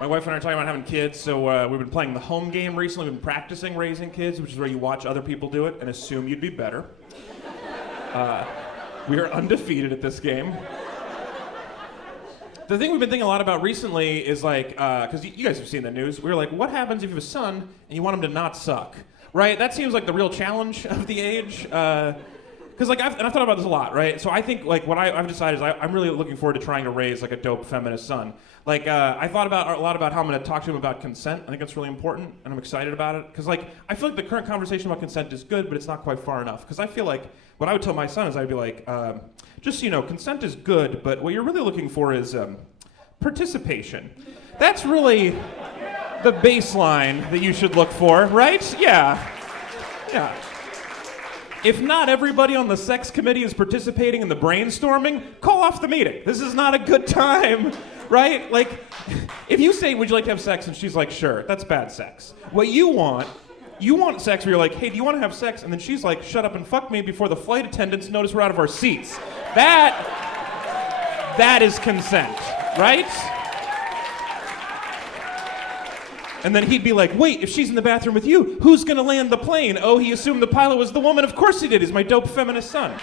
My wife and I are talking about having kids, so we've been playing the home game recently. We've been practicing raising kids, which is where you watch other people do it and assume you'd be better. We are undefeated at this game. The thing we've been thinking a lot about recently is like, because you guys have seen the news, we were like, what happens if you have a son and you want him to not suck, right? That seems like the real challenge of the age. Because like I've thought about this a lot, right? So I think like what I've decided is I'm really looking forward to trying to raise like a dope feminist son. Like I thought about a lot about how I'm going to talk to him about consent. I think that's really important, and I'm excited about it. Because like I feel like the current conversation about consent is good, but it's not quite far enough. Because I feel like what I would tell my son is I'd be like, just so you know, consent is good, but what you're really looking for is participation. That's really the baseline that you should look for, right? Yeah. Yeah. If not everybody on the sex committee is participating in the brainstorming, call off the meeting. This is not a good time, right? Like, if you say, would you like to have sex? And she's like, sure, that's bad sex. What you want sex where you're like, hey, do you want to have sex? And then she's like, shut up and fuck me before the flight attendants notice we're out of our seats. That is consent, right? And then he'd be like, wait, if she's in the bathroom with you, who's gonna land the plane? Oh, he assumed the pilot was the woman. Of course he did. He's my dope feminist son.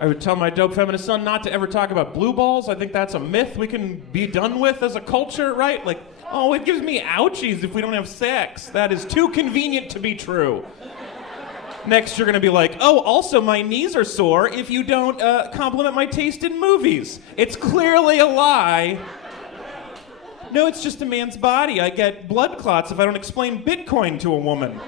I would tell my dope feminist son not to ever talk about blue balls. I think that's a myth we can be done with as a culture, right? Like, oh, it gives me ouchies if we don't have sex. That is too convenient to be true. Next, you're going to be like, oh, also my knees are sore if you don't compliment my taste in movies. It's clearly a lie. No, it's just a man's body. I get blood clots if I don't explain Bitcoin to a woman.